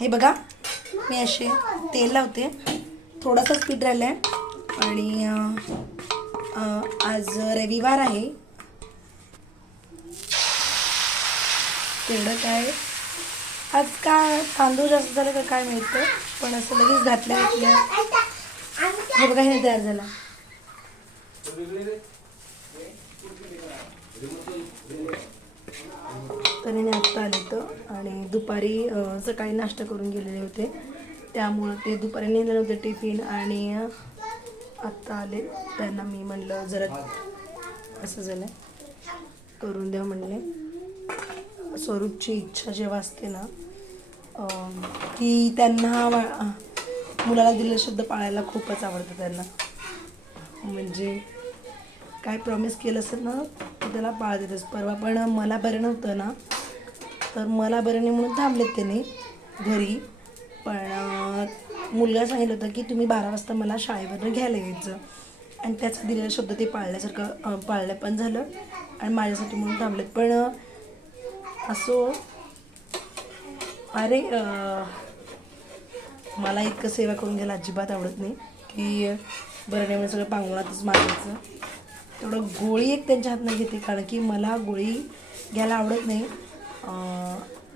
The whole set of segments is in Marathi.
हे बघा मी असे तेल लावते. थोडंसंच पीठ राहिलं आहे आणि आज रविवार आहे. तेवढं काय आज काय तांदूळ जास्त झालं का काय मिळतं पण असं लगेच घातलं घातलं. हे बघा हे तयार झाला. तर मी आत्ता आले तर आणि दुपारी सकाळी नाश्ता करून गेलेले होते. त्यामुळं ते दुपारी नेलं नव्हतं टिफिन आणि आत्ता आले. त्यांना मी म्हणलं जरा असं झालं करून द्या म्हणले. स्वरूपची इच्छा जेव्हा असते ना की त्यांना वा- मुलाला दिलेले शब्द पाळायला खूपच आवडतं त्यांना. म्हणजे काय प्रॉमिस केलं असेल ना त्याला पाळ देतच परवा पण मला बरं नव्हतं ना तर मला बरं नाही म्हणून थांबलेत त्याने घरी. पण मुलगा सांगितलं होतं की तुम्ही बारा वाजता मला शाळेवरनं घ्यायला यायचं. आणि त्याचा दिलेला शब्द ते पाळल्यासारखं पाळलं पण झालं आणि माझ्यासाठी म्हणून थांबलेत. पण असो अरे मला इतकं सेवा करून घ्यायला अजिबात आवडत नाही की बरं नाही म्हणून सगळं पांगुळातच मारायचं. तेवढं गोळी एक त्यांच्या हातनं घेते कारण की मला गोळी घ्यायला आवडत नाही.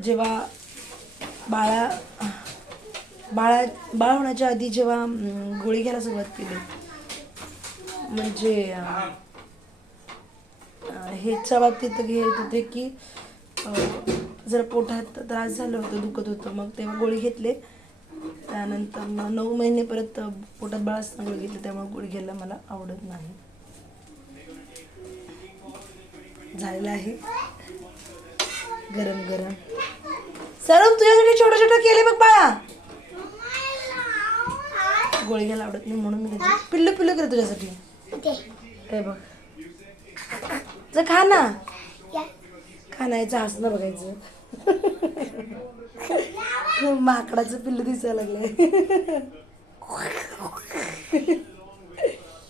जेव्हा बाळा बाळा बाळ होण्याच्या आधी जेव्हा गोळी घ्यायला सुरुवात केली म्हणजे हेच्या बाबतीत हे येत घेत होते की जर पोटात त्रास झालं होतं दुखत होतं मग तेव्हा गोळी घेतले. त्यानंतर मग नऊ महिने परत पोटात बाळ असताना गोळी घेतली त्यामुळे गोळी घ्यायला मला आवडत नाही. झालेलं आहे. गरम गरम. सरून तुझ्यासाठी छोटं छोटं केले बघ बाळा. गोळी घ्यायला आवडत नाही म्हणून मी पिल्लू पिल्लू केलं तुझ्यासाठी. हे बघ. जर खा ना. खा ना याचं हसणं बघायचं. माकडाचं पिल्लू दिसायला लागलंय.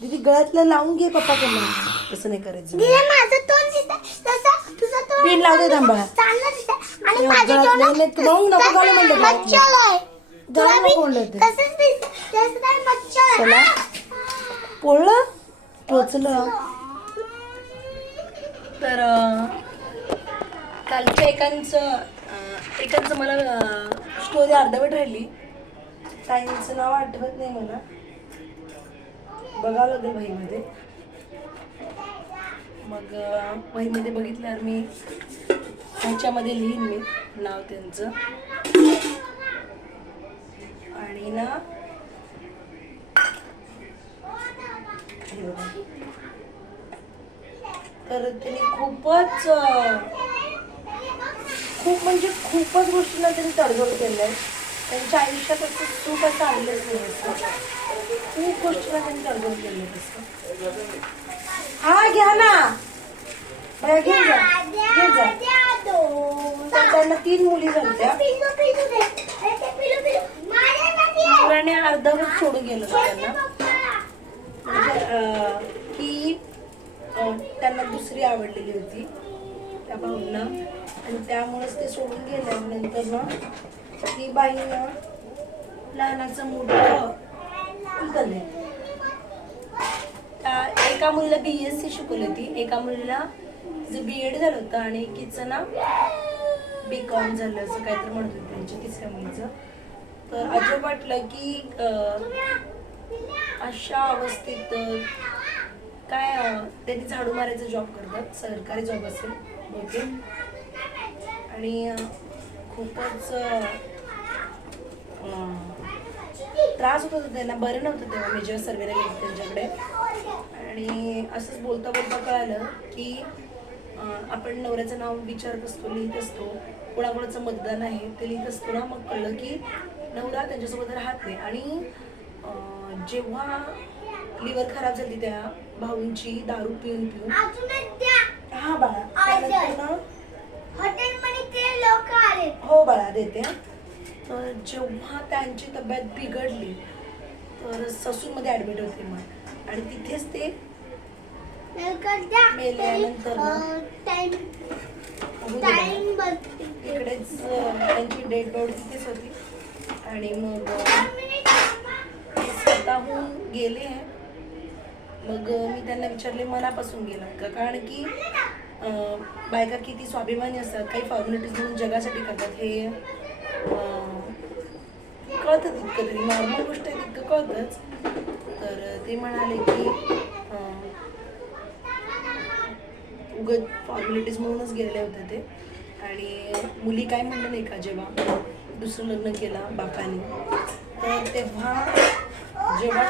दीदी गळ्यातलं लावून घे पप्पाकडनं. तसं नाही करायचं. पिन लावते थांबा मग नको घालू म्हणलं मी नको म्हणलं ते. चला. पोळलं? टोचलं तर कालच्या एकांचं एकांचं मला स्टोरी अर्धवट राहिली. ताईंचं नाव आठवत नाही मला. बघावं लागेल वहीमध्ये मग वहीमध्ये बघितल्यावर मी ह्याच्यामध्ये लिहीन मी नाव त्यांचं. आणि ना तर त्यांनी खूपच खूप म्हणजे खूपच गोष्टींना त्यांनी तडजोड आहे त्यांच्या आयुष्यात असं सुख असं आणलंच नाही असं खूप गोष्टीला त्यांनी तडजोड केलंय असतं हा घ्या ना. बरं, घेऊन जा. घेऊन जा. त्यांना तीन मुली झाल्या. पिल्लू, पिल्लू मुलाने सोडून गेलं होतं त्यांना. म्हणजे की त्यांना दुसरी आवडलेली होती त्या भाऊंना. आणि त्यामुळेच ते सोडून गेल्यानंतर मग ती बाई ना लहानाचं मोठं उचलले त्या एका मुलीला बी एस सी शिकवली होती. एका मुलीला तिचं बी एड झालं होतं आणि एकीचं ना बी कॉम झालं असं काहीतरी म्हणत होते त्यांच्या तिसऱ्या मुलीचं. तर अजब वाटलं की अशा अवस्थेत काय ते त्यांनी झाडू मारायचा जॉब करतात. सरकारी जॉब असेल बहुतेक. आणि खूपच त्रास होत होता त्यांना बरं नव्हतं तेव्हा मी जेव्हा सर्वेला गेले त्यांच्याकडे आणि असंच बोलता बोलता कळालं की आपण नवऱ्याचं नाव विचारत असतो लिहित असतो कोणाकोणाचं मतदान आहे ते लिहित असतो ना मग कळलं की नवरा त्यांच्यासोबत राहत नाही आणि जेव्हा लिव्हर खराब झाली त्या भाऊंची दारू पिऊन पिऊन. हा बाळा हॉटेलमध्ये हो बाळा देते हा. तर जेव्हा त्यांची तब्येत बिघडली तर ससूनमध्ये ॲडमिट होते मग. आणि तिथेच ते मेल्यानंतर अं, त्यांची डेड बॉडी तिथेच होती. आणि मग स्वतःहून गेले. मग मी त्यांना विचारले मनापासून गेलात का कारण की बायका किती स्वाभिमानी असतात. काही फॉर्मॅलिटीज म्हणून जगासाठी करतात. हे कळतं तितकं तरी. नॉर्मल गोष्ट आहे तितकं कळतंच. तर ते म्हणाले की उगत फॉर्मॅलिटीज म्हणूनच गेले होते ते. आणि मुली काय म्हणलं नाही का जेव्हा दुसरं लग्न केलं बापाने? तर तेव्हा जेव्हा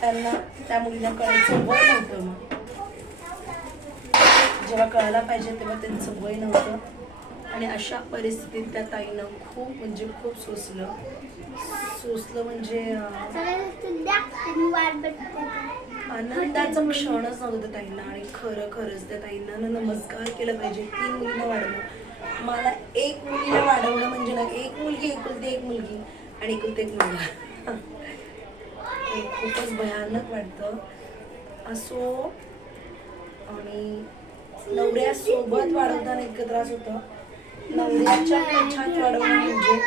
त्यांना त्या मुलीला कळायचं वय नव्हतं मग. जेव्हा कळायला पाहिजे तेव्हा त्यांचं वय नव्हतं. आणि अशा परिस्थितीत त्या ताईनं खूप म्हणजे खूप सोसलं. सोसलं म्हणजे आनंदाचं क्षणच नव्हतं ताईंना आणि खरं खरंच त्या ताईंना ना नमस्कार केला पाहिजे. तीन मुलींना वाढवलं. मला एक मुलीला वाढवलं म्हणजे ना एक मुलगी एकुलती एक मुलगी आणि एकुलती एक मुलगा. खूपच भयानक वाटतं. असो आणि नवऱ्यासोबत वाढवताना इतकं त्रास होतं. नवऱ्याच्या पछात वाढवणं म्हणजे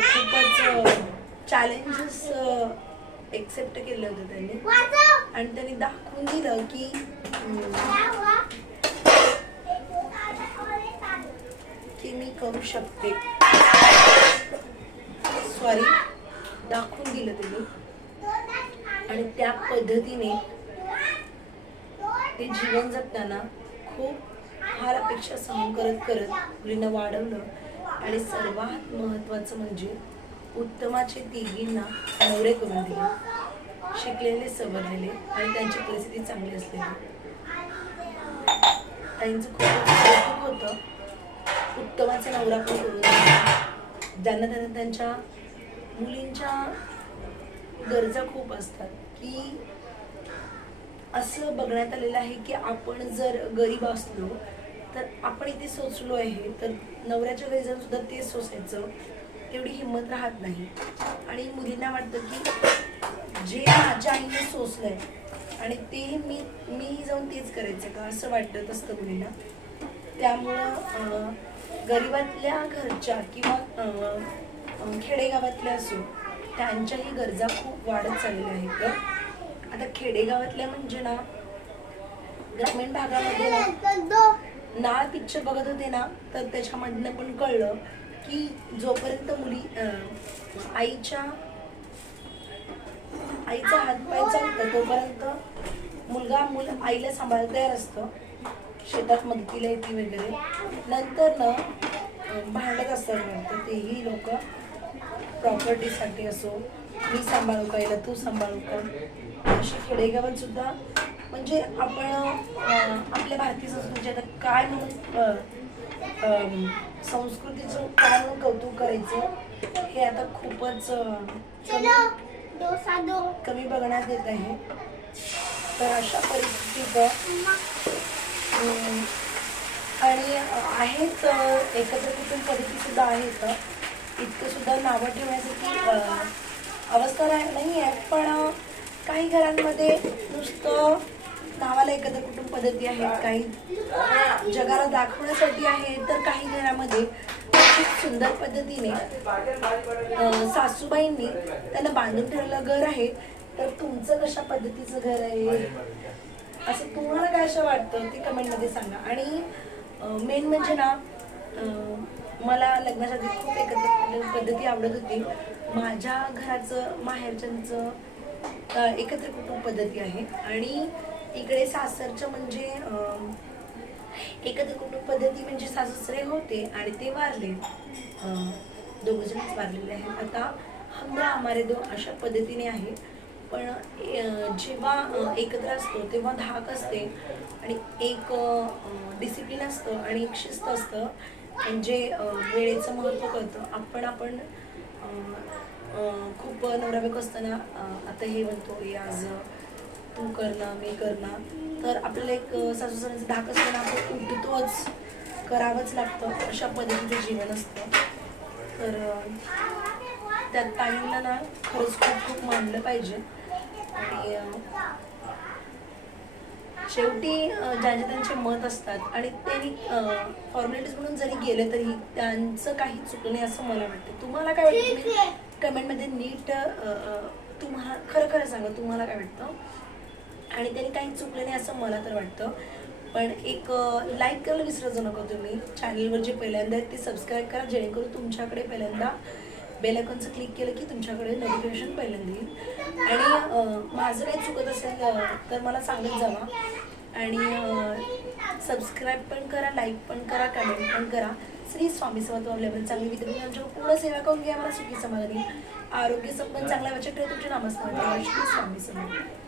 खूपच चॅलेंजेस एक्सेप्ट केलं होतं त्यांनी. आणि त्यांनी दाखवून दिलं की की मी करू शकते. सॉरी दाखवून दिलं त्यांनी. आणि त्या पद्धतीने ते जीवन जगताना खूप फार अपेक्षा सहन करत करत मुलींना वाढवलं. आणि सर्वात महत्त्वाचं म्हणजे उत्तमाचे तिघींना नवरे करून दिले. शिकलेले सवरलेले आणि त्यांची परिस्थिती चांगली असलेली. त्यांचं खूप कौतुक होतं. उत्तमाचा नवरा पण करून ज्यांना त्यांना त्यांच्या मुलींच्या गरजा खूप असतात की असं बघण्यात आलेलं आहे की आपण जर गरीब असलो तर आपण इथे सोचलो आहे तर नवऱ्याच्या घरी जाऊन सुद्धा तेच सोसायचं. तेवढी हिंमत राहत नाही. आणि मुलींना वाटतं की जे माझ्या आईने सोसलंय आणि ते मी मी जाऊन तेच करायचं का? असं वाटत असतं मुलींना. त्यामुळं गरिबातल्या घरच्या किंवा खेडेगावातल्या असो त्यांच्याही गरजा खूप वाढत चाललेल्या आहेत. तर आता खेडेगावातल्या म्हणजे ना ग्रामीण भागामध्ये नाळ पिक्चर बघत होते ना तर त्याच्यामधनं पण कळलं की जोपर्यंत मुली अं, आईच्या आईचा हातपाय चालतं तोपर्यंत मुलगा मुल आईला सांभाळायला तयार असतं. शेतात मदतीला येते वगैरे. नंतर ना भांडत असतात वाटतं तेही लोक प्रॉपर्टीसाठी असो मी सांभाळू का याला तू सांभाळू का अशी खेडेगावात सुद्धा म्हणजे आपण आपल्या भारतीय संस्कृतीचे आता काय म्हणून संस्कृतीचं काय म्हणून कौतुक करायचं हे आता खूपच कमी बघण्यात येत आहे. तर अशा परिस्थितीत अं, आणि आहेत अं, एकत्र कुटुंब पद्धती सुद्धा आहेत. इतकं सुद्धा नावं ठेवण्यासाठी अवस्था नाही नाही आहे पण काही घरांमध्ये नुसतं नावाला एकत्र कुटुंब पद्धती आहेत काही जगाला दाखवण्यासाठी आहे तर काही घरामध्ये खूप सुंदर पद्धतीने सासूबाईंनी त्यांना बांधून ठेवलेलं घर आहे. तर तुमचं कशा पद्धतीचं घर आहे? असं तुम्हाला काय असं वाटतं? ते कमेंटमध्ये सांगा. आणि मेन म्हणजे ना मला लग्नाच्या आधी खूप एकत्र कुटुंब पद्धती आवडत होती. माझ्या घराचं माहेरच्यांचं एकत्र कुटुंब पद्धती आहे. आणि इकडे सासरचं म्हणजे एकत्र कुटुंब पद्धती म्हणजे सासरे होते आणि ते वारले. दोघ जणच वारलेले आहेत. आता हमदा हमारे दो अशा पद्धतीने आहे. पण जेव्हा एकत्र असतो तेव्हा धाक असते आणि एक डिसिप्लिन असतं आणि एक शिस्त असतं. म्हणजे वेळेचं महत्त्व कळतं. आपण आपण खूप नवरावेक असताना आता हे म्हणतो आज तू करणं मी करणं. तर आपल्याला एक सासू सासऱ्यांचं धाक असताना आपण उठतोच करावंच लागतं. अशा पद्धतीचं जीवन असतं. तर अं, त्या ताईंना ना खरंच खूप खूप मानलं पाहिजे. आणि शेवटी ज्यांचे त्यांचे मत असतात आणि त्यांनी फॉर्मॅलिटीज म्हणून जरी गेले तरी त्यांचं काही चुकलं नाही असं मला वाटतं. तुम्हाला काय वाटतं? कमेंटमध्ये नीट तुम्हाला खरं खरं सांगा. तुम्हाला काय वाटतं? आणि त्यांनी काही चुकलं नाही असं मला तर वाटतं. पण एक लाईक करायला विसरायचं नका तुम्ही. चॅनलवर जे पहिल्यांदा आहेत ते सबस्क्राईब करा जेणेकरून तुमच्याकडे पहिल्यांदा बेलायकॉनचं क्लिक केलं की तुमच्याकडे नोटिफिकेशन पहिल्यांदा येईल. आणि माझं काही चुकत असेल तर मला सांगत जावा. आणि सबस्क्राईब पण करा लाईक पण करा कमेंट पण करा. श्री स्वामी समर्थ अवेलेबल चांगली विद्यार्थी आमच्या पूर्ण सेवा करून घ्या मला सुखी समाधानी आरोग्य संपन्न चांगल्या वाचक ठेवा. तुमचे नामस्मरण श्री स्वामी समर्थ.